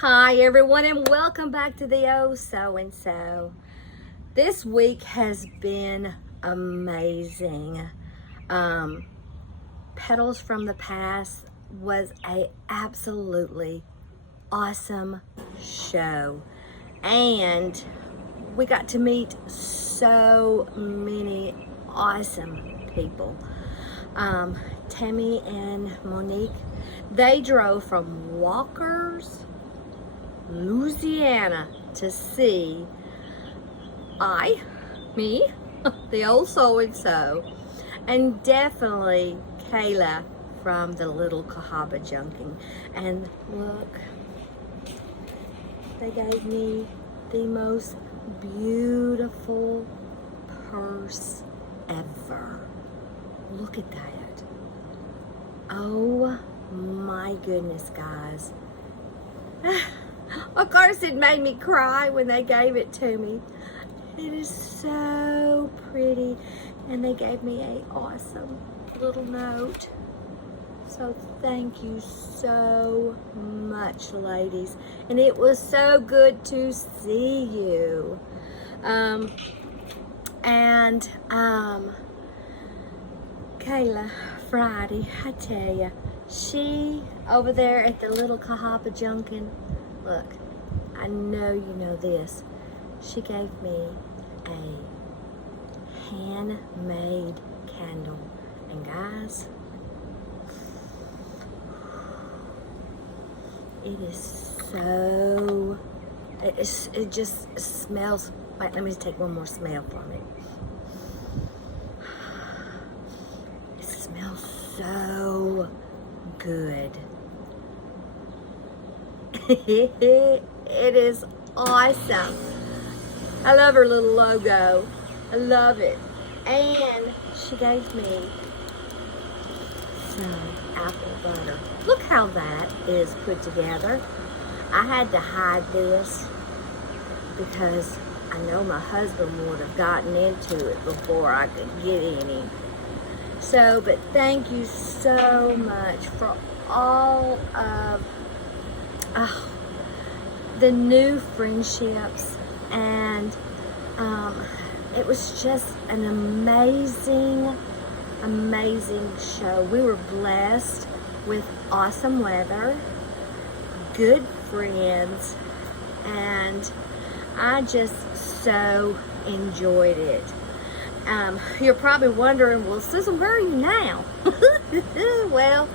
Hi everyone, and welcome back to the Oh So and So. This week has been amazing. Petals from the Past was a absolutely awesome show, and we got to meet so many awesome people. Tammy and Monique, they drove from Walker's, Louisiana to see me, the old so-and-so, and definitely Kayla from the little Cahaba Junkin. And look, they gave me the most beautiful purse ever. Look at that. Oh my goodness, guys. Of course, it made me cry when they gave it to me. It is so pretty. And they gave me an awesome little note. So thank you so much, ladies. And it was so good to see you. Kayla, Friday, I tell you, she over there at the little Cahaba Junkin, look, I know you know this. She gave me a handmade candle. And guys, it is so, it just smells, wait, let me take one more smell from it. It smells so good. It is awesome. I love her little logo. I love it. And she gave me some apple butter. Look how that is put together. I had to hide this because I know my husband would have gotten into it before I could get any. So, but thank you so much for all of the new friendships, and it was just an amazing show. We were blessed with awesome weather, good friends, and I just so enjoyed it. You're probably wondering, well, Susan, where are you now? Well,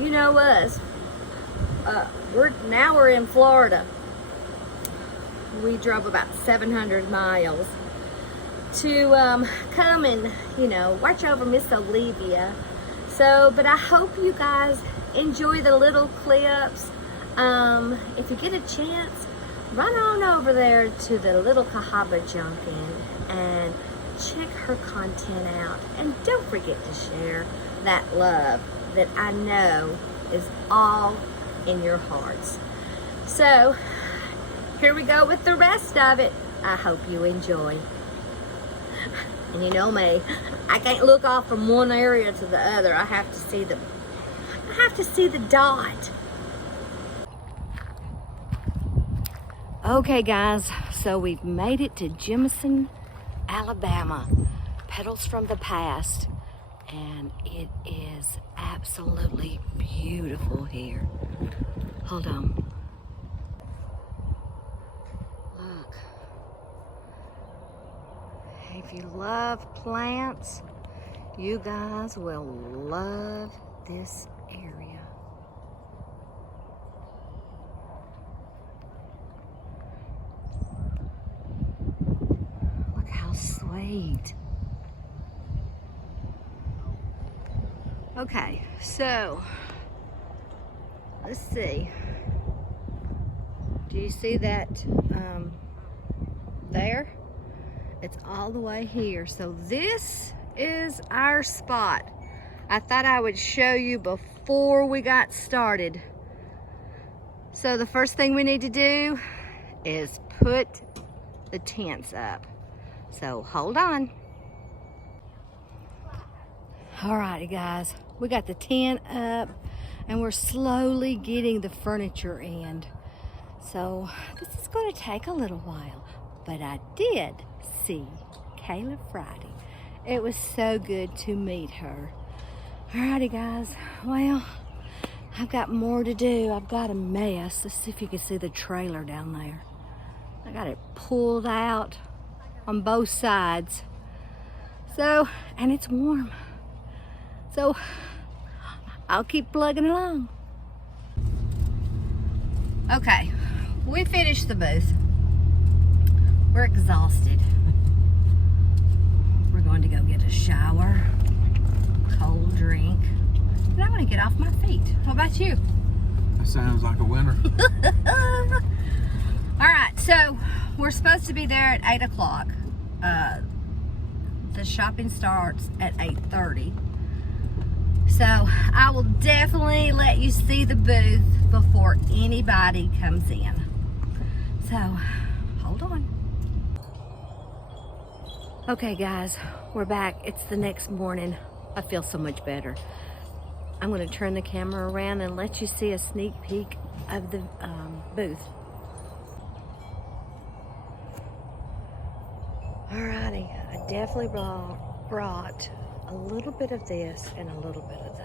you know us. We're in Florida. We drove about 700 miles to come and, watch over Miss Olivia. So, but I hope you guys enjoy the little clips. If you get a chance, run on over there to the little Cahaba Junkin and check her content out. And don't forget to share that love that I know is all in your hearts. So here we go with the rest of it. I hope you enjoy. And you know me, I can't look off from one area to the other. I have to see the dot. Okay guys, so we've made it to Jemison, Alabama. Petals from the Past. And it is absolutely beautiful here. Hold on. Look. If you love plants, you guys will love this area. Look how sweet. Okay, so let's see. Do you see that there? It's all the way here. So this is our spot. I thought I would show you before we got started. So the first thing we need to do is put the tents up. So hold on. Alrighty guys, we got the tent up and we're slowly getting the furniture in. So this is going to take a little while, but I did see Kayla Friday. It was so good to meet her. Alrighty guys, well, I've got more to do. I've got a mess. Let's see if you can see the trailer down there. I got it pulled out on both sides. So, and it's warm. So, I'll keep plugging along. Okay, we finished the booth. We're exhausted. We're going to go get a shower, cold drink, and I'm going to get off my feet. What about you? That sounds like a winner. All right, so we're supposed to be there at 8 o'clock. The shopping starts at 8:30. So I will definitely let you see the booth before anybody comes in. So hold on. Okay guys, we're back. It's the next morning. I feel so much better. I'm going to turn the camera around and let you see a sneak peek of the booth. Alrighty, I definitely brought a little bit of this and a little bit of that.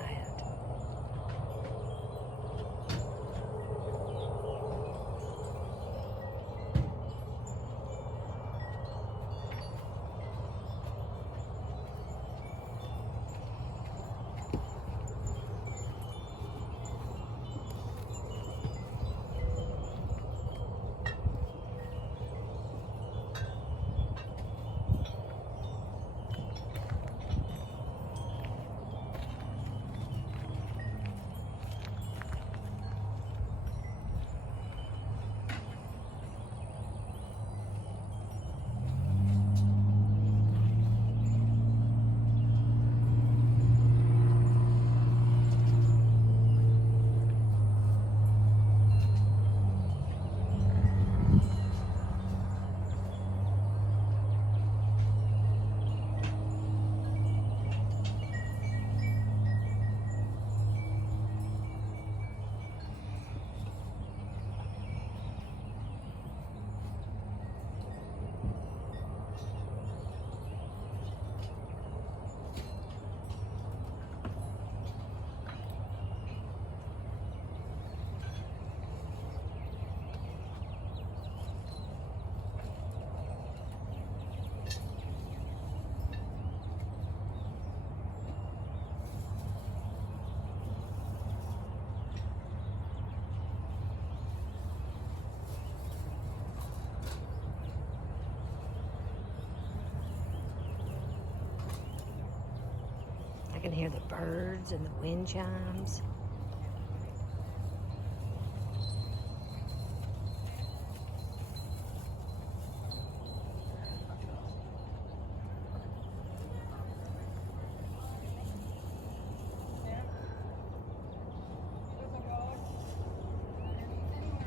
I can hear the birds and the wind chimes.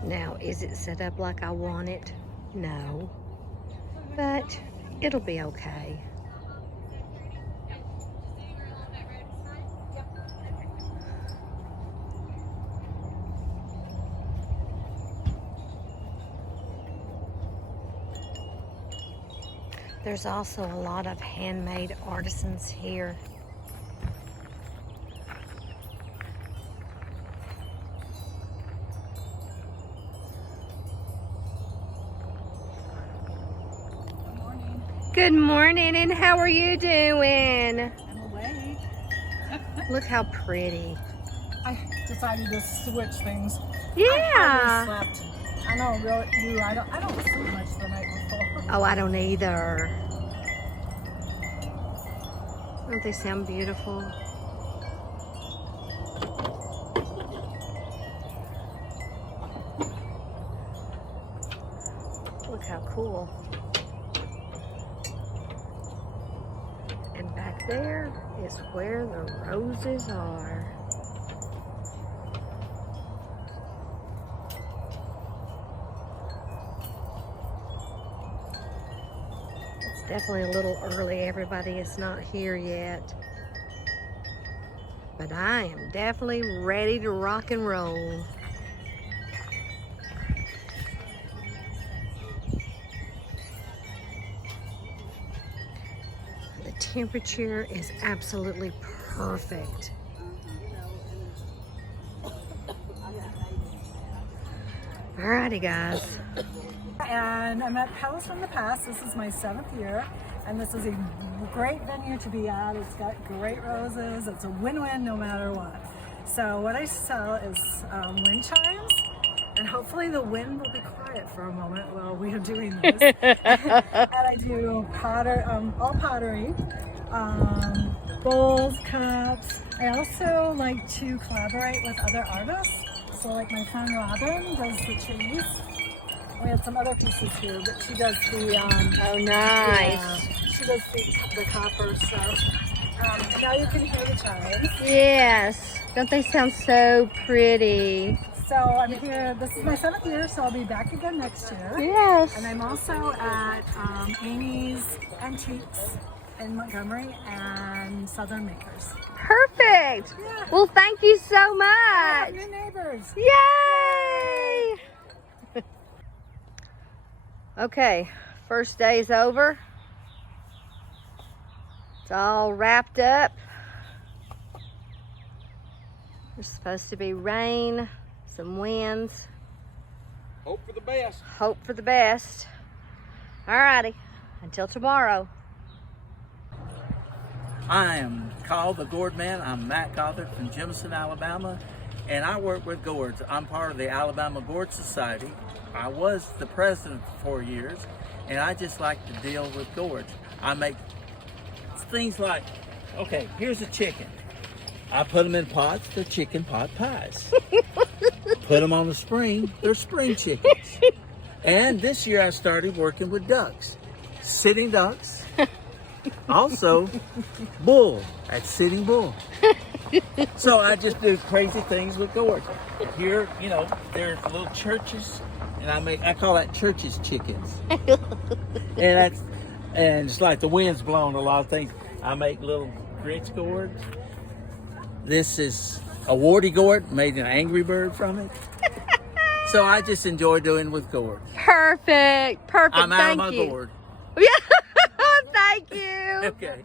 Now, is it set up like I want it? No, but it'll be okay. There's also a lot of handmade artisans here. Good morning. Good morning, and how are you doing? I'm awake. Look how pretty. I decided to switch things. Yeah. I hardly slept. I know, really. I don't sleep much the night before. Oh, I don't either. Don't they sound beautiful? Look how cool. And back there is where the roses are. Definitely a little early. Everybody is not here yet. But I am definitely ready to rock and roll. temperature is absolutely perfect. Alrighty, guys. And I'm at Petals from the Past. This is my 7th year, and this is a great venue to be at. It's got great roses. It's a win-win no matter what. So what I sell is wind chimes, and hopefully the wind will be quiet for a moment while we are doing this. And I do all pottery, bowls, cups. I also like to collaborate with other artists. So like my friend Robin does the trees. We have some other pieces here, but she does the Oh, nice. she does the copper stuff. Now you can hear the chimes. Yes. Don't they sound so pretty? So I'm here. This is my 7th year, so I'll be back again next year. Yes. And I'm also at Amy's Antiques in Montgomery and Southern Makers. Perfect. Yeah. Well, thank you so Yeah, much. new neighbors. Yay! Okay, first day's over. It's all wrapped up. There's supposed to be rain, some winds. Hope for the best. Hope for the best. Alrighty, until tomorrow. I am called the Gourd Man. I'm Matt Gothard from Jemison, Alabama, and I work with gourds. I'm part of the Alabama Gourd Society. I was the president for 4 years, and I just like to deal with gourds. I make things like, okay, here's a chicken. I put them in pots. They're chicken pot pies. Put them on the spring. They're spring chickens. And this year I started working with ducks, sitting ducks. Also, bull, at sitting bull. So I just do crazy things with gourds. Here, you know, there's little churches, and I call that churches chickens. and it's like the wind's blowing a lot of things. I make little grits gourds. This is a warty gourd, made an Angry Bird from it. So I just enjoy doing with gourds. Perfect. Perfect. I'm out of Thank my you. gourd. Yeah. Thank you. Okay.